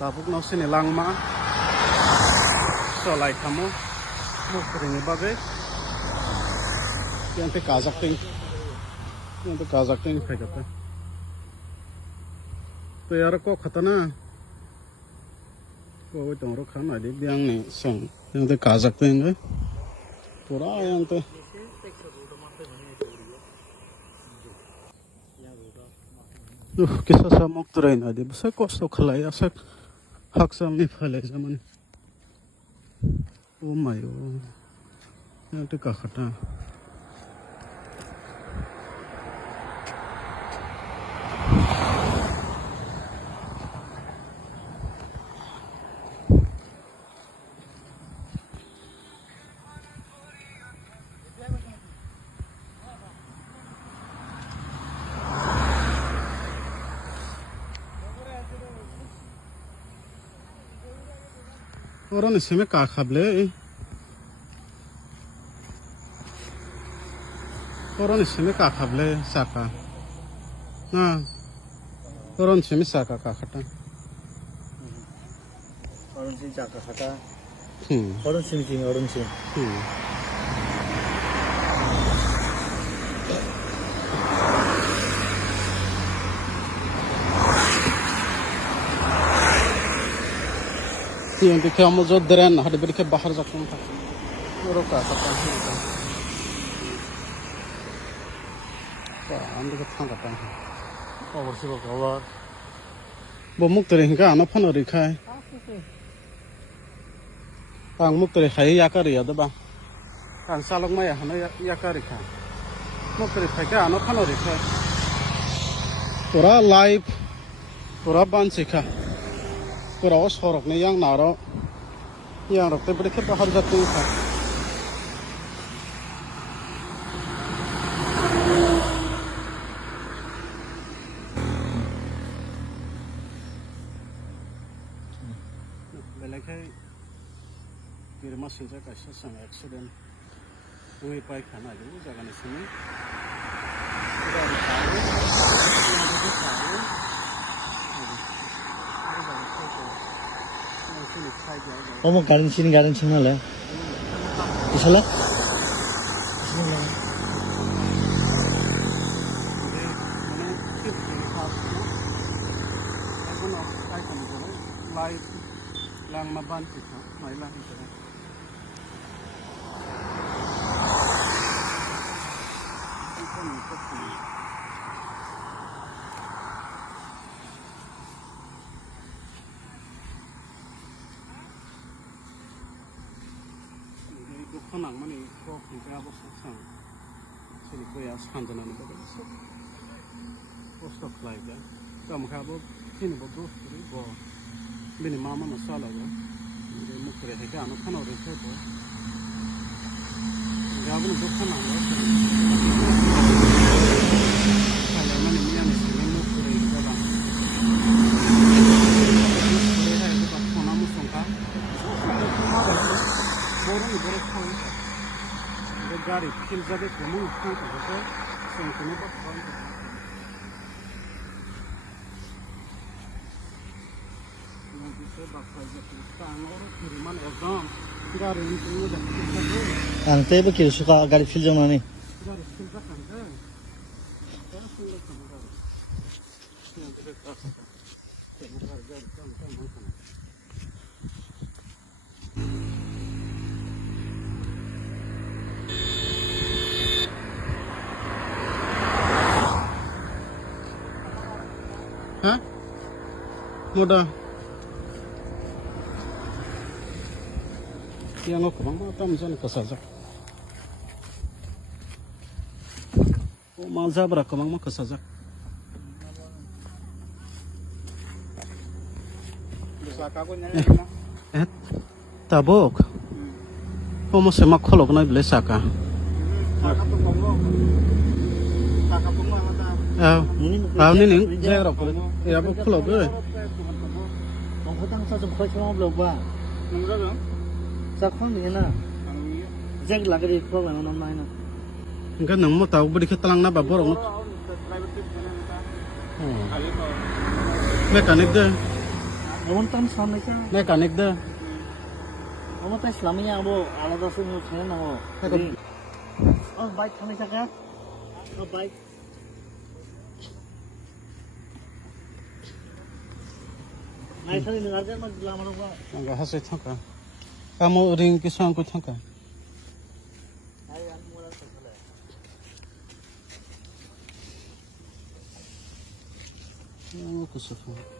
tabuk no sini langma so lai kamu muk ringi bagai yang te kazak ting khai kata to yar ko khatana ko tong ro khana di biang ni song yang te kazak ting pura yang te kisa samok turai na di basa kosto khalai asak hak sami phale zaman oh my oh yang te ka khata orang इसमें का खाबले orang इसमें का खाबले साका ना orang इसमें साका का खटा orang sini cakap kata orang sini yang kita mau jual deren ada berikut bahar zakon tak roka kata wah anda ketang kata kawar sih kawar bomuk terhingga anak pan orikai tang muk terhai yakari ada bang kan salok maya hana yakari kan muk terhai ke anak pan orikai pura live pura bansika Kurawas horok ni yang naro, yang rok tapi kita harus jatuh kan. Belakai kira masih jaga sesuatu accident, mui pai kana jadi jaga ni sini. Kita harus tahu, yang kita tahu. Kamu garden sini lah. Isalah. Lang maban kita, mailah itu. Konang mani ko kita apa sang sini ko ya sanjana ni bagai so posto klaiga kamu kabo sini bodo bo bini mama no sala ga de mukre he ga no khana re ko bo gabu no khana ga kala mani miya ni sini mukre ga ba mukre ha ga khona mu songka Orang ibarat kau, gari kecil saja kamu kau tu betul, sengkunu bakal. Nanti saya bakal jadi tangor kiriman exam, gari ini punya dah kecil saja. Ante berkira suka gari kecil jangan ni. Gari kecil saja kan? Saya sudah kamu gari. Nanti saya tak. Gari kamu. Hah? Mudah. Yang aku bang apa misalnya kesajak. Oh mazhab berapa bang mau kesajak. Tabuk. Kamu semak kolok naik beli saka. Ini saya rokok. Ya apa kolok tu? Kamu tang satu kau belum buat. Sakon ni na. Jag lagi di kolok yang nama mana? Enggak nemu tahu beri ketelang napa borong. Mekanik deh. এমন টান সামনে কা Nai kanik da. আমার তাই ইসলামিয়া আবো আলাদা আছে ছেড়ে না হো ও বাইক থামে থাকা ও বাইক নাই খালি নারজা মাছ দিলা আমার Angga hasai thangka. Kamu ring kisang ku thangka. I আমি মোরা সকালে Kamu kusufang.